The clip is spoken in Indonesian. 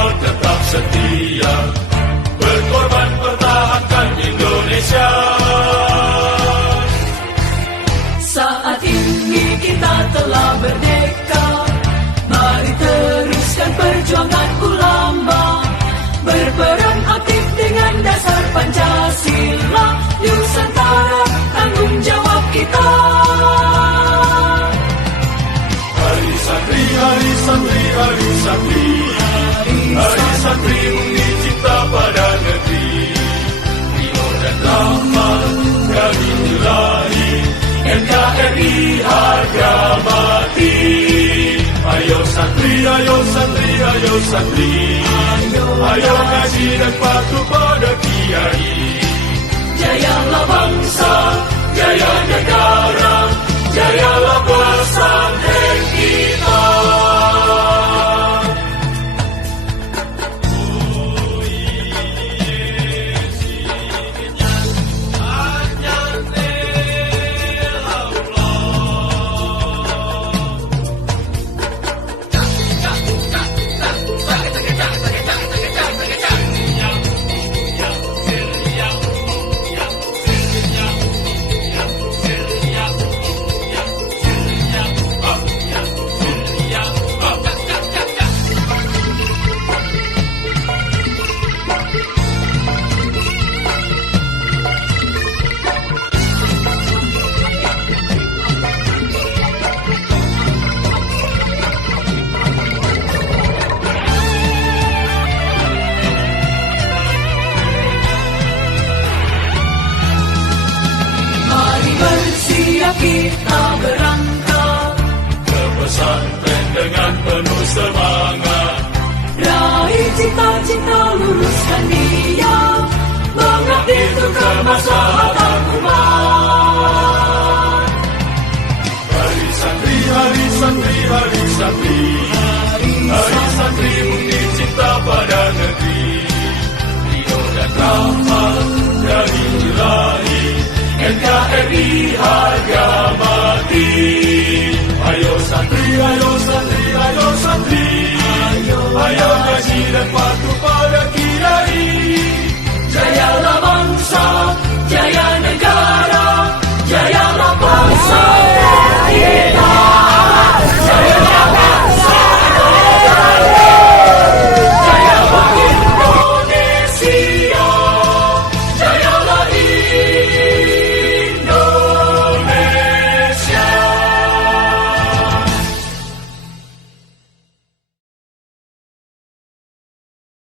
Kawal tetap setia, berkorban pertahankan Indonesia. Saat ini kita telah merdeka, mari teruskan perjuangan ulama, berperan aktif dengan dasar Pancasila. Nusantara tanggung jawab kita. Hari santri, hari santri, hari santri, hari santri bukti cinta pada negeri. Rio dan Rahmat kami nilai, NKRI harga mati. Ayo santri, ayo santri, ayo santri, ayo ngaji dan patuh pada kiai. Jayalah bangsa, jaya negara, jayalah pesantren kita. Kita berangkat ke pesantren dengan penuh semangat, raih cita-cita, luruskan niat, mengabdi untuk kemaslahatan umat. Hari santri, hari santri, hari santri, hari santri bukti cinta pada negeri. Rio dan Rahmat dari ilahi, NKRI harga mati. Ayo santri, ayo santri, ayo santri, ayo ngaji dan patuh